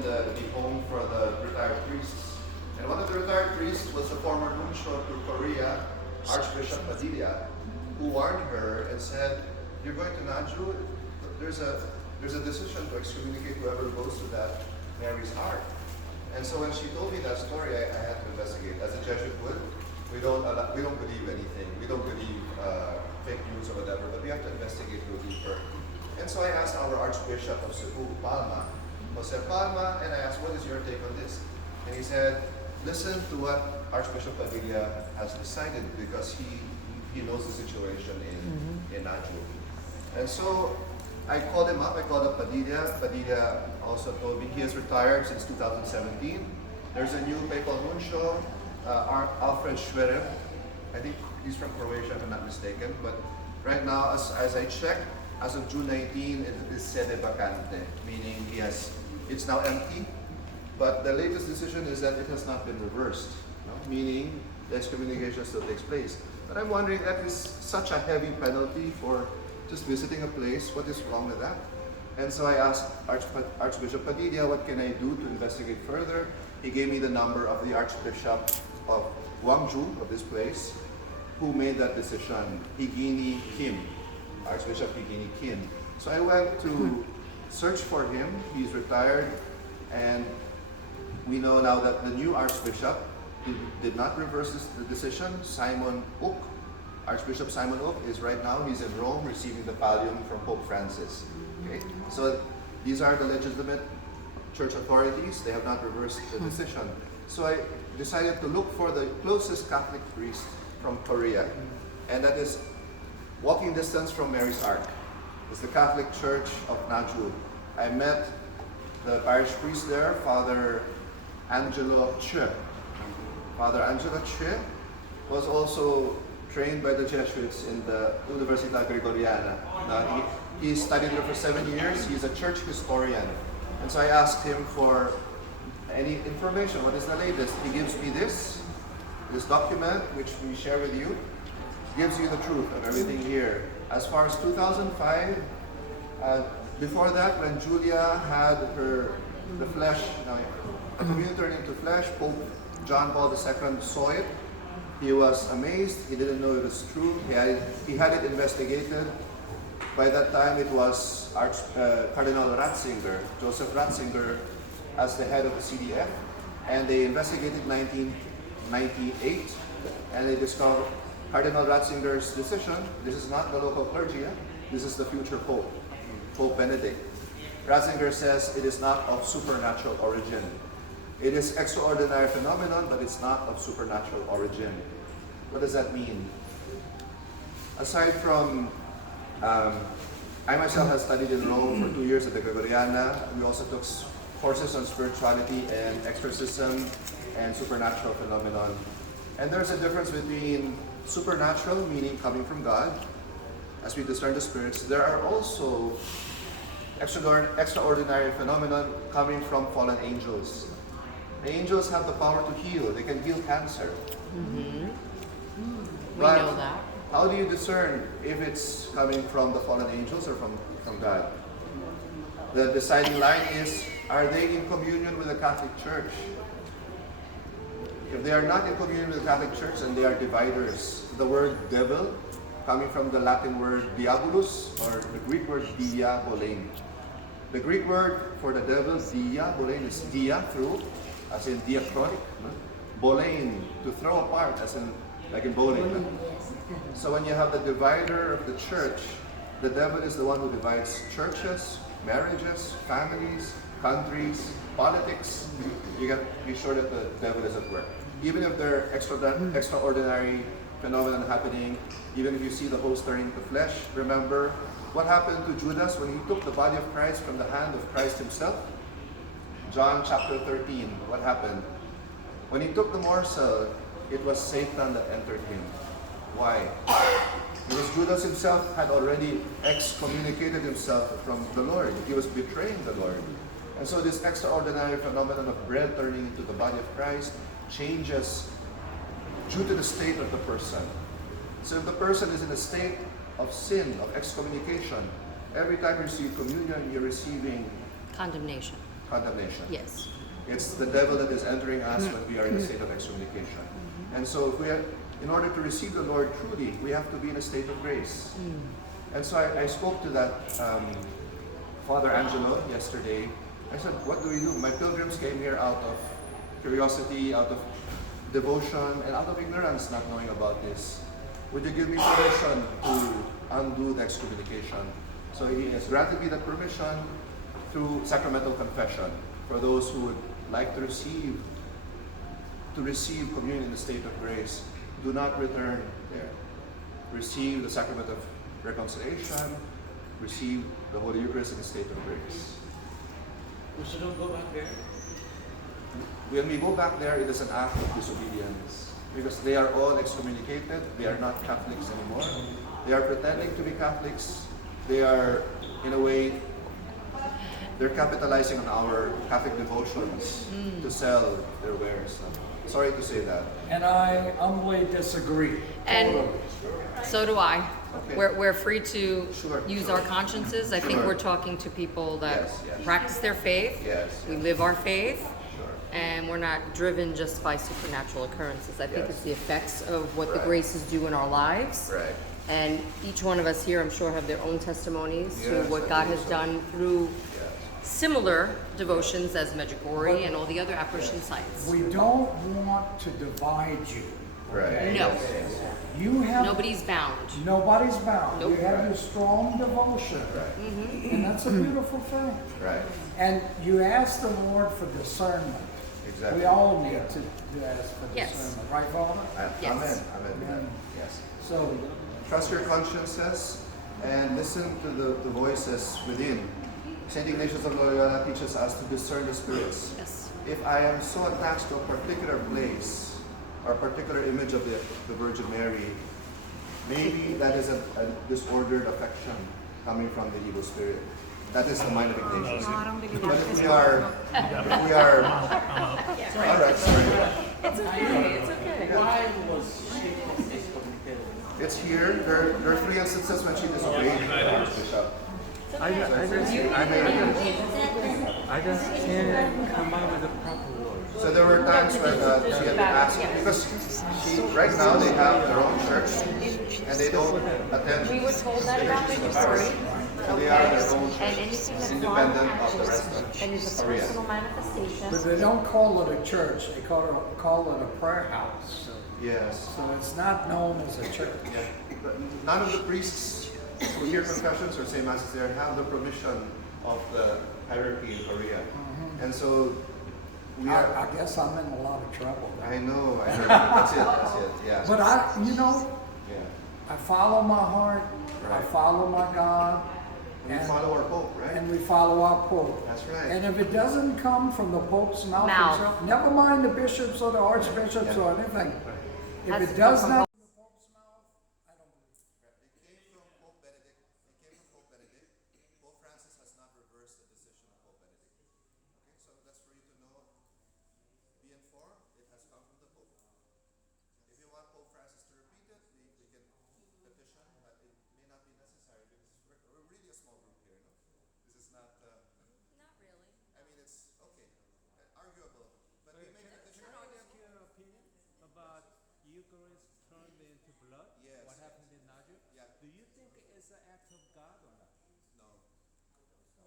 the home for the retired priests. And one of the retired priests was the former nuncio to Korea, Archbishop Padilla, who warned her and said, "You're going to Naju, there's a decision to excommunicate whoever goes to that Mary's Ark." And so when she told me that story, I had to investigate. As a Jesuit would, we don't believe anything. We don't believe fake news or whatever, but we have to investigate a little deeper. And so I asked our Archbishop of Cebu, Palma, Jose Palma, and I asked, "What is your take on this?" And he said, "Listen to what Archbishop Padilla has decided, because he knows the situation in Naju." And so I called him up. I called up Padilla. Padilla also told me he has retired since 2017. There's a new papal nuncio, Alfred Schwerer. I think he's from Croatia, if I'm not mistaken. But right now, as I checked, as of June 19, it is sede vacante, meaning it's now empty. But the latest decision is that it has not been reversed, meaning the excommunication still takes place. But I'm wondering, that is such a heavy penalty for just visiting a place. What is wrong with that? And so I asked Archbishop Padilla, what can I do to investigate further? He gave me the number of the Archbishop of Gwangju, of this place, who made that decision, Higini Kim, Archbishop Higini Kim. So I went to search for him. He's retired, and we know now that the new Archbishop did not reverse the decision. Simon Oak, Archbishop Simon Oak, is right now, he's in Rome receiving the pallium from Pope Francis. Okay? So these are the legitimate church authorities. They have not reversed the decision. So I decided to look for the closest Catholic priest from Korea, and that is walking distance from Mary's Ark. It's the Catholic Church of Naju. I met the parish priest there, Father Angelo Che. Father Angelo Che was also trained by the Jesuits in the Universidad Gregoriana. He studied there for 7 years. He's a church historian. And so I asked him for any information. What is the latest? He gives me this document, which we share with you, gives you the truth of everything here. As far as 2005, before that, when Julia had the flesh, the communion turned into flesh, Pope John Paul II saw it. He was amazed. He didn't know it was true. He had it investigated. By that time, it was Cardinal Ratzinger, Joseph Ratzinger, as the head of the CDF, and they investigated 1998, and they discovered Cardinal Ratzinger's decision. This is not the local clergy, this is the future Pope, Pope Benedict. Ratzinger says it is not of supernatural origin. It is extraordinary phenomenon, but it's not of supernatural origin. What does that mean? Aside from, I myself have studied in Rome for 2 years at the Gregoriana. We also took courses on spirituality and exorcism and supernatural phenomenon. And there's a difference between supernatural, meaning coming from God, as we discern the spirits. There are also extraordinary phenomenon coming from fallen angels. The angels have the power to heal. They can heal cancer. We know that. How do you discern if it's coming from the fallen angels or from God? The deciding line is, are they in communion with the Catholic Church? If they are not in communion with the Catholic Church, then they are dividers. The word devil, coming from the Latin word diabolus, or the Greek word diabolein. The Greek word for the devil, diabolein, is dia, through, as in diachronic. Bolein, to throw apart, as in, like in bowling. So when you have the divider of the church, the devil is the one who divides churches, marriages, families, countries, politics. You got to be sure that the devil is at work. Even if there are extraordinary phenomenon happening, even if you see the host turning to flesh, remember what happened to Judas when he took the body of Christ from the hand of Christ himself? John chapter 13, what happened? When he took the morsel, it was Satan that entered him. Why? Because Judas himself had already excommunicated himself from the Lord. He was betraying the Lord. And so this extraordinary phenomenon of bread turning into the body of Christ changes due to the state of the person. So if the person is in a state of sin, of excommunication, every time you receive communion, you're receiving Condemnation. condemnation. Yes. It's the devil that is entering us when we are in a state of excommunication. And so if we are, in order to receive the Lord truly, we have to be in a state of grace. And so I spoke to that Father Angelo yesterday. I said, what do we do? My pilgrims came here out of curiosity, out of devotion, and out of ignorance, not knowing about this. Would you give me permission to undo the excommunication? So he has granted me that permission through sacramental confession for those who would like to receive communion in the state of grace. Do not return there. Receive the sacrament of reconciliation, receive the Holy Eucharist in the state of grace. We shouldn't go back there. When we go back there, it is an act of disobedience because they are all excommunicated. They are not Catholics anymore. They are pretending to be Catholics. They are, in a way, they're capitalizing on our Catholic devotions to sell their wares. Sorry to say that. And I humbly disagree. And so do I. Okay. We're free to Sure, use sure. our consciences. I think Sure. we're talking to people that Yes. practice their faith. Yes. We live our faith. Sure. And we're not driven just by supernatural occurrences. I think Yes. it's the effects of what the Right. graces do in our lives. Right. And each one of us here, I'm sure, have their own testimonies to Yes, what I God think has so. done through Yes. similar devotions as Medjugorje and all the other apparition sites. We don't want to divide you. Right. No, You have nobody's bound. Nobody's bound. Nope. You have your strong devotion, Right. and that's a beautiful thing. Right. And you ask the Lord for discernment. Exactly. We all need to ask for Yes. discernment, right, Father? Yes. Amen. Amen. Amen. Yes. So, Trust your consciences and listen to the voices within. St. Ignatius of Loyola teaches us to discern the spirits. Yes. If I am so attached to a particular place or particular image of the Virgin Mary, maybe that is a disordered affection coming from the evil spirit. That is the mind of Ignatius. But if we are, all right, sorry. It's okay, it's okay. Why was she excommunicated? It's here. There are 3 instances when she disobeyed the Archbishop. I just can't come up with the proper word. So there were times when she had been asked, because right now they have their own church and they don't attend. We were told that about Medjugorje. So they are their own And church, anything that's independent of the rest of and is a Korea. personal manifestation. but they don't call it a church, they call it a prayer house. Yes. So it's not known as a church. Yeah. But none of the priests who hear confessions or say masses there have the permission of the hierarchy in Korea. And so we are. I guess I'm in a lot of trouble. I know. I heard. That's it. Yeah. But Yeah. I follow my heart, I Right. follow my God, We follow our Pope, right? and we follow our Pope. That's right. And if it doesn't come from the Pope's mouth Mouth. himself, never mind the bishops or the archbishops or anything. If Has it to does come not from come from the Pope's mouth, I don't believe it. It came from Pope Benedict. It came from Pope Benedict. Pope Francis has not reversed the decision of Pope Benedict. Okay, so that's for you to know. Be informed. It has come from the Pope. If you want Pope Francis to repeat it, we can petition, but it may not be necessary because we're really a small group here. No? This is not. Not really. I mean, it's okay, arguable, but we may petition. Can I ask your opinion about Eucharist turned into blood? Yes. What happened in Naju? Yeah. Do you think it's an act of God or not? No.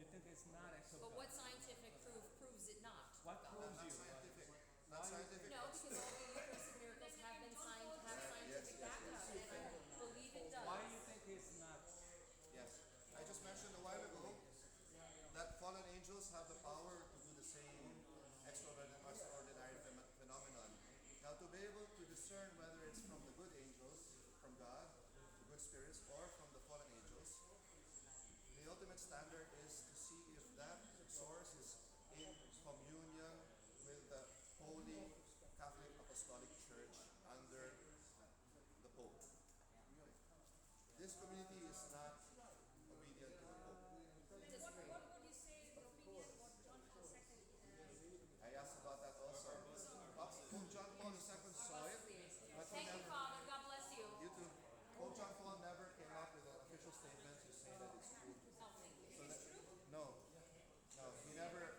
You think it's not act of But God? what scientific proof proves it not? What proves Not you? scientific. Not scientific. No, because all the Eucharistic miracles have been scientific backup, and I believe it does. Why do you think it's not? Yes. I just mentioned a while ago that fallen angels have the power to do the same extraordinary phenomenon. Now, to be able to discern whether it's from the good angels, from God, the good spirits, or from the fallen angels, the ultimate standard is to see if that source is in communion with the Holy Catholic Apostolic Church under the Pope. This community is not obedient to the Pope. What would you say is the opinion of John Paul II? I asked about that also. Pope John Paul II saw it, but he Thank you, never, Father. God bless you. you too. Pope John Paul never came up with an official statement to say that it's true. Oh, thank you. So that, no, he never.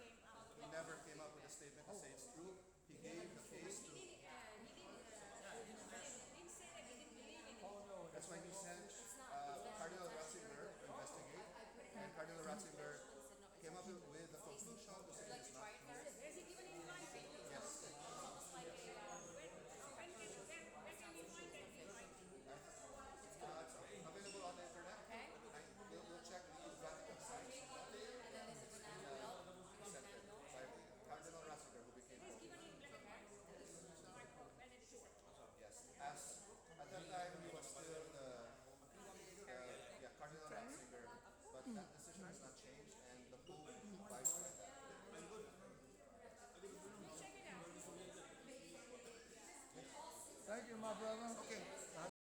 my brother. Okay.